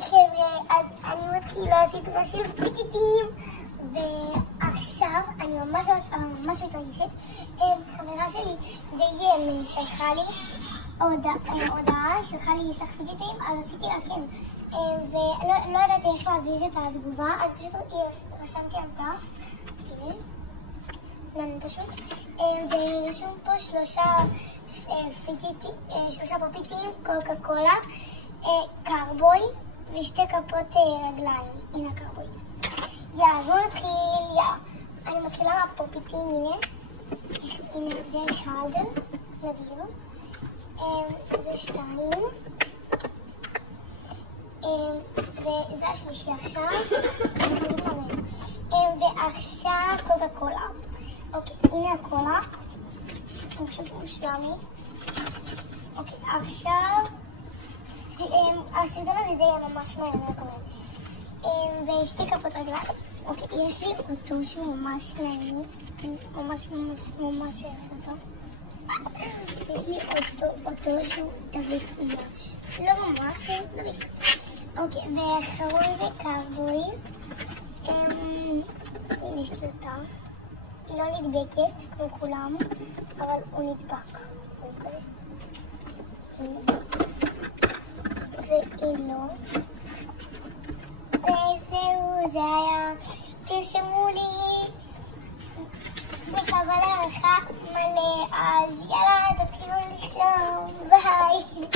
היי חבר'ה, אז אני מתחילה סדרה של פיצ'יטים ועכשיו אני ממש מתרגשת. חברה שלי די שלחה לי הודעה, שלחה לי יש לך פיצ'יטים, אז עשיתי לה כן, ולא ידעתי איך להעביר את התגובה, אז פשוט רשמתי על דף, הנה, לא פשוט, ורשום פה שלושה פופיטים, קוקה קולה, קרבוי ושתי כפות רגליים. הנה הקרבוי. אז בואו נתחיל. אני מתחילה מהפופיטים, הנה זה אחד, נדיר, זה שתיים, וזה השלישי עכשיו, ועכשיו קוקה קולה. אוקיי, הנה הקולה, הוא פשוט מושלם לי. אוקיי, עכשיו הסרטון הזה די ממש מהר, אני אומרת. ושתי כפות רגליים. אוקיי, יש לי אותו שהוא ממש נעים לי, ממש אוהבת אותו. יש לי אותו שהוא דביק ממש. לא ממש, דביק. אוקיי, ואחרון זה קרבוי. הנה יש לי אותה. היא לא נדבקת כמו כולם, אבל הוא נדבק. הנה. ואילו, וזהו, זה היה, תרשמו לי, מקווה להערכה מלא, אז יאללה, תתחילו לרשום, ביי.